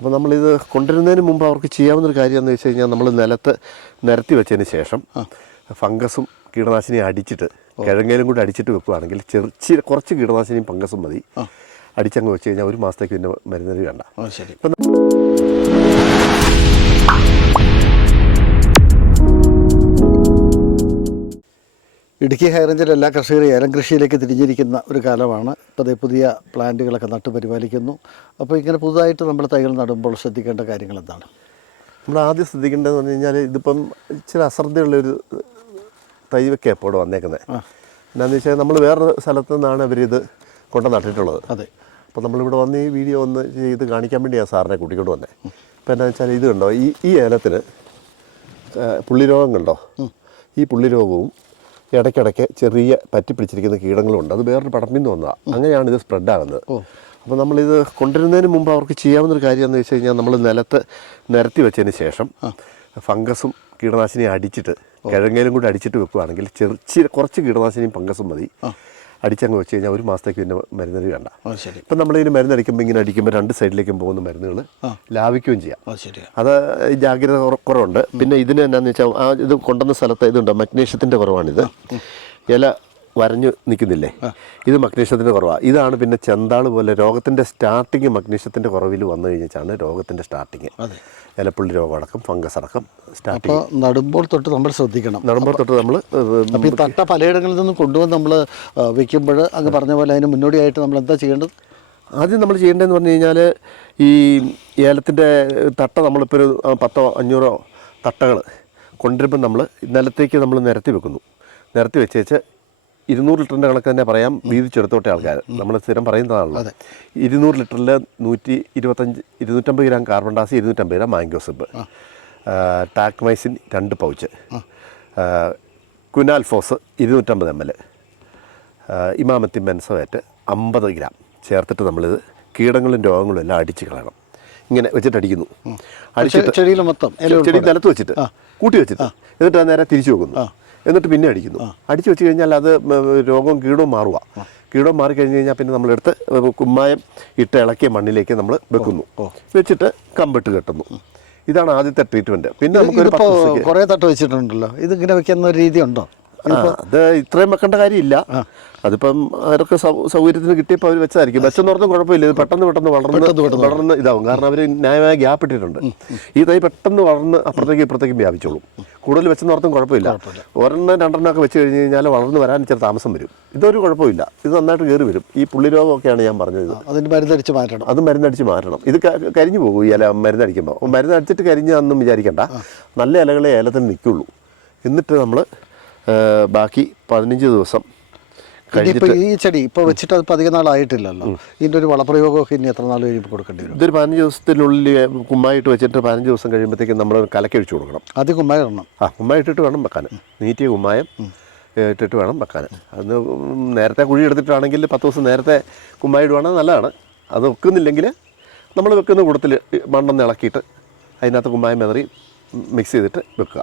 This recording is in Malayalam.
അപ്പോൾ നമ്മളിത് കൊണ്ടുവരുന്നതിന് മുമ്പ് അവർക്ക് ചെയ്യാവുന്നൊരു കാര്യം എന്ന് വെച്ച് കഴിഞ്ഞാൽ നമ്മൾ നിലത്ത് നിരത്തി വെച്ചതിന് ശേഷം ഫംഗസും കീടനാശിനിയും അടിച്ചിട്ട് കിഴങ്ങേലും കൂടി അടിച്ചിട്ട് വെക്കുകയാണെങ്കിൽ ചെറിയ കുറച്ച് കീടനാശിനിയും ഫംഗസും മതി. അടിച്ചങ്ങ് വെച്ച് കഴിഞ്ഞാൽ ഒരു മാസത്തേക്ക് പിന്നെ മരുന്നിന് വേണ്ട. ശരി. ശരി ഇടുക്കി ഹൈറേഞ്ചിലെ എല്ലാ കർഷകരും ഏലം കൃഷിയിലേക്ക് തിരിഞ്ഞിരിക്കുന്ന ഒരു കാലമാണ്. ഇപ്പോൾ പുതിയ പ്ലാന്റുകളൊക്കെ നട്ടു പരിപാലിക്കുന്നു അപ്പോൾ ഇങ്ങനെ പുതുതായിട്ട് നമ്മൾ തൈകൾ നടുമ്പോൾ ശ്രദ്ധിക്കേണ്ട കാര്യങ്ങൾ എന്താണ്? നമ്മൾ ആദ്യം ശ്രദ്ധിക്കേണ്ടതെന്ന് പറഞ്ഞു കഴിഞ്ഞാൽ ഇതിപ്പം ഇച്ചിരി അശ്രദ്ധയുള്ളൊരു തൈ വെക്കുക ഇപ്പോൾ ഇവിടെ വന്നേക്കുന്നത് എന്നാന്ന് വെച്ചാൽ നമ്മൾ വേറൊരു സ്ഥലത്തു നിന്നാണ് അവരിത് കൊണ്ട് നട്ടിട്ടുള്ളത്. അതെ. അപ്പോൾ നമ്മളിവിടെ വന്ന് ഈ വീഡിയോ ഒന്ന് ചെയ്ത് കാണിക്കാൻ വേണ്ടിയാണ് സാറിനെ കൂട്ടിക്കൊണ്ട് വന്നത് ഇപ്പോൾ എന്താ വെച്ചാൽ ഇത് കണ്ടോ ഈ ഈ ഏലത്തിന് പുള്ളിരോഗം കണ്ടോ ഈ പുള്ളിരോഗവും ഇടയ്ക്കിടയ്ക്ക് ചെറിയ പറ്റി പിടിച്ചിരിക്കുന്ന കീടങ്ങളുണ്ട്. അത് വേറൊരു പടമ്പിൽ നിന്ന് വന്നതാണ് അങ്ങനെയാണ് ഇത് സ്പ്രെഡ് ആകുന്നത് അപ്പോൾ നമ്മളിത് കൊണ്ടുവരുന്നതിന് മുമ്പ് അവർക്ക് ചെയ്യാവുന്ന ഒരു കാര്യം എന്ന് വെച്ച് കഴിഞ്ഞാൽ നമ്മൾ നിലത്ത് നിരത്തി വെച്ചതിന് ശേഷം ഫംഗസും കീടനാശിനിയും അടിച്ചിട്ട് കിഴങ്ങേലും കൂടി അടിച്ചിട്ട് വെക്കുകയാണെങ്കിൽ ചെറിയ കുറച്ച് കീടനാശിനിയും ഫംഗസും മതി. അടിച്ചങ്ങ് വെച്ച് കഴിഞ്ഞാൽ ഒരു മാസത്തേക്ക് പിന്നെ മരുന്നുകൾ വേണ്ട. ഇപ്പം നമ്മളിതിന് മരുന്ന് അടിക്കുമ്പോൾ ഇങ്ങനെ അടിക്കുമ്പോൾ രണ്ട് സൈഡിലേക്കും പോകുന്ന മരുന്നുകൾ ലാഭിക്കുകയും ചെയ്യാം. അത് ജാഗ്രത കുറ- കുറവുണ്ട്. പിന്നെ ഇതിന് എന്നാന്ന് വെച്ചാൽ ആ ഇത് കൊണ്ടുവന്ന സ്ഥലത്ത് ഇതുണ്ട് മഗ്നീഷ്യത്തിന്റെ കുറവാണിത്. ഇല വരഞ്ഞു നിൽക്കുന്നില്ലേ? ഇത് മഗ്നീഷ്യത്തിന്റെ കുറവാണ് ഇതാണ് പിന്നെ ചെന്താൾ പോലെ രോഗത്തിന്റെ സ്റ്റാർട്ടിങ് മഗ്നീഷ്യത്തിന്റെ കുറവിൽ വന്നു കഴിഞ്ഞിട്ടാണ് രോഗത്തിന്റെ സ്റ്റാർട്ടിങ് ഇലപ്പുള്ളി രോഗമടക്കം ഫംഗസ് അടക്കം സ്റ്റാർട്ടിങ് നടുമ്പോൾ തൊട്ട് നമ്മൾ ശ്രദ്ധിക്കണം. നടുമ്പോൾ തൊട്ട് നമ്മൾ ഈ തട്ട പലയിടങ്ങളിൽ നിന്നും കൊണ്ടുവന്ന് നമ്മൾ വെക്കുമ്പോൾ അങ്ങ് പറഞ്ഞ പോലെ അതിന് മുന്നോടിയായിട്ട് നമ്മൾ എന്താ ചെയ്യേണ്ടത്? ആദ്യം നമ്മൾ ചെയ്യേണ്ടതെന്ന് പറഞ്ഞു കഴിഞ്ഞാൽ ഈ ഏലത്തിന്റെ തട്ട നമ്മളിപ്പോൾ ഒരു പത്തോ അഞ്ഞൂറോ തട്ടകൾ കൊണ്ടുവരുമ്പോൾ നമ്മൾ നിലത്തേക്ക് നമ്മൾ നിരത്തി വെക്കുന്നു. നിരത്തി വെച്ചേച്ച് ഇരുന്നൂറ് ലിറ്ററിന്റെ കണക്ക് തന്നെ പറയാം. വീതിച്ചെടുത്തോട്ടെ ആൾക്കാർ നമ്മൾ സ്ഥിരം പറയുന്നതാണല്ലോ ഇരുന്നൂറ് ലിറ്ററിൽ നൂറ്റി ഇരുപത്തഞ്ച് ഇരുന്നൂറ്റമ്പത് ഗ്രാം കാർബൺ ഡാസി ഇരുന്നൂറ്റമ്പത് ഗ്രാം മാംഗോ സിബ്. ടാക്മൈസിൻ രണ്ട് പൗച്ച്. കുനാൽഫോസ് ഇരുന്നൂറ്റമ്പത് എം എൽ ഇമാമത്തി മെൻസവേറ്റ് അമ്പത് ഗ്രാം. ചേർത്തിട്ട് നമ്മളിത് കീടങ്ങളും രോഗങ്ങളും എല്ലാം അടിച്ച് കളയണം. ഇങ്ങനെ വെച്ചിട്ട് അടിക്കുന്നു. അടിച്ചിട്ട് ചെടിയിൽ മൊത്തം ചെടി നിലത്ത് വെച്ചിട്ട് കൂട്ടി വെച്ചിട്ട്. എന്നിട്ട് നേരെ തിരിച്ചു വെക്കുന്നു. എന്നിട്ട് പിന്നെ അടിക്കുന്നു. അടിച്ചു വെച്ച് കഴിഞ്ഞാൽ അത് രോഗവും കീടവും മാറുക കീടവും മാറി കഴിഞ്ഞ് കഴിഞ്ഞാൽ പിന്നെ നമ്മളെടുത്ത് കുമ്മായം ഇട്ട് ഇളക്കിയ മണ്ണിലേക്ക് നമ്മൾ വെക്കുന്നു. വെച്ചിട്ട് കമ്പിട്ട് കെട്ടുന്നു. ഇതാണ് ആദ്യത്തെ ട്രീറ്റ്മെന്റ്. പിന്നെ നമുക്ക് കുറേ തട്ട് വെച്ചിട്ടുണ്ടല്ലോ. ഇത് ഇങ്ങനെ വെക്കുന്ന ഒരു രീതി ഉണ്ടോ? അത് ഇത്രയും വെക്കേണ്ട കാര്യമില്ല. അതിപ്പം അവർക്ക് സൗകര്യത്തിന് കിട്ടിയപ്പോൾ അവർ വെച്ചതായിരിക്കും. വെച്ചെന്ന് പറഞ്ഞാൽ കുഴപ്പമില്ല. ഇത് പെട്ടെന്ന് പെട്ടെന്ന് വളർന്ന് വളർന്ന് ഇതാവും. കാരണം അവർ ന്യായമായ ഗ്യാപ്പ് ഇട്ടിട്ടുണ്ട്. ഈ തൈ പെട്ടെന്ന് വളർന്ന് അപ്പുറത്തേക്ക് ഇപ്പുറത്തേക്കും വ്യാപിച്ചോളും. കൂടുതൽ വെച്ചെന്ന് ഓർത്തും കുഴപ്പമില്ല. ഒരെണ്ണം രണ്ടെണ്ണം ഒക്കെ വെച്ച് കഴിഞ്ഞ് കഴിഞ്ഞാൽ വളർന്നു വരാൻ ഇച്ചിരി താമസം വരും. ഇതൊരു കുഴപ്പമില്ല. ഇത് നന്നായിട്ട് കയറി വരും. ഈ പുള്ളി രോഗമൊക്കെയാണ് ഞാൻ പറഞ്ഞത്. അതിന് മരുന്നടിച്ച് മാറ്റണം. അത് മരുന്നടിച്ച് മാറ്റണം. ഇത് കരിഞ്ഞു പോകും ഈ ഇല മരുന്നടിക്കുമ്പോൾ മരുന്നടിച്ചിട്ട് കരിഞ്ഞാന്നും വിചാരിക്കണ്ട. നല്ല ഇലകളെ ഏലത്തിൽ നിൽക്കുള്ളൂ. എന്നിട്ട് നമ്മൾ ബാക്കി പതിനഞ്ച് ദിവസം ഇനിയിപ്പോൾ ഈ ചെടി ഇപ്പോൾ വെച്ചിട്ട് അത് അധികം നാളായിട്ടില്ലല്ലോ ഇതിന്റെ ഒരു വളപ്രയോഗമൊക്കെ ഇനി എത്ര നാൾ കഴിയുമ്പോൾ കൊടുക്കേണ്ടി വരും? ഇതൊരു പതിനഞ്ച് ദിവസത്തിനുള്ളിൽ കുമ്മായിട്ട് വെച്ചിട്ട് പതിനഞ്ച് ദിവസം കഴിയുമ്പോഴത്തേക്കും നമ്മൾ കലക്കി ഒഴിച്ചു കൊടുക്കണം. അത് കുമ്മായ ഇടണം. ആ കുമ്മായ ഇട്ടിട്ട് വേണം വെക്കാൻ നീറ്റിയ കുമ്മായം ഇട്ടിട്ട് വേണം വെക്കാൻ അത് നേരത്തെ കുഴി എടുത്തിട്ടാണെങ്കിൽ പത്ത് ദിവസം നേരത്തെ കുമ്മായ ഇടുവാണെങ്കിൽ നല്ലതാണ്. അത് വെക്കുന്നില്ലെങ്കിൽ നമ്മൾ വെക്കുന്ന കൂടത്തിൽ മണ്ണൊന്ന് ഇളക്കിയിട്ട് അതിനകത്ത് കുമ്മായം മെതറി മിക്സ് ചെയ്തിട്ട് വെക്കുക.